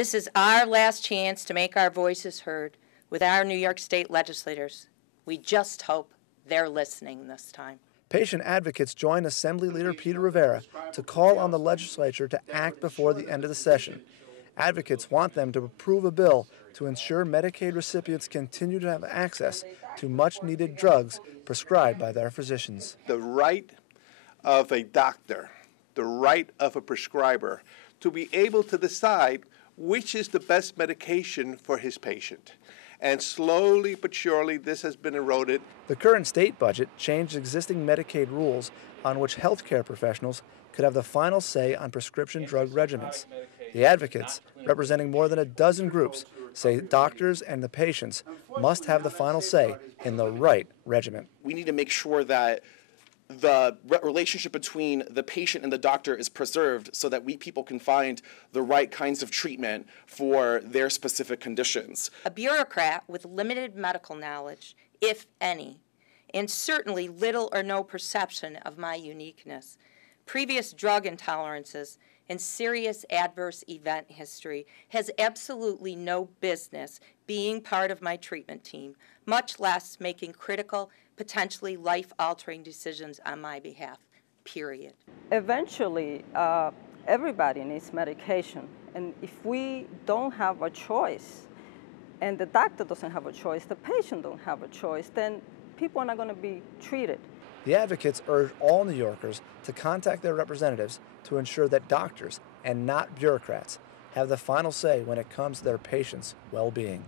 This is our last chance to make our voices heard with our New York State legislators. We just hope they're listening this time. Patient advocates joined Assembly Leader Peter Rivera to call on the legislature to act before the end of the session. Advocates want them to approve a bill to ensure Medicaid recipients continue to have access to much-needed drugs prescribed by their physicians. The right of a doctor, the right of a prescriber to be able to decide which is the best medication for his patient. And slowly but surely, this has been eroded. The current state budget changed existing Medicaid rules on which healthcare professionals could have the final say on prescription drug regimens. The advocates, representing more than a dozen groups, say doctors and the patients must have the final say in the right regimen. We need to make sure that the relationship between the patient and the doctor is preserved so that people can find the right kinds of treatment for their specific conditions. A bureaucrat with limited medical knowledge, if any, and certainly little or no perception of my uniqueness, previous drug intolerances, and serious adverse event history has absolutely no business being part of my treatment team, much less making critical, potentially life-altering decisions on my behalf, period. Eventually, everybody needs medication. And if we don't have a choice, and the doctor doesn't have a choice, the patient don't have a choice, then people are not going to be treated. The advocates urge all New Yorkers to contact their representatives to ensure that doctors, and not bureaucrats, have the final say when it comes to their patients' well-being.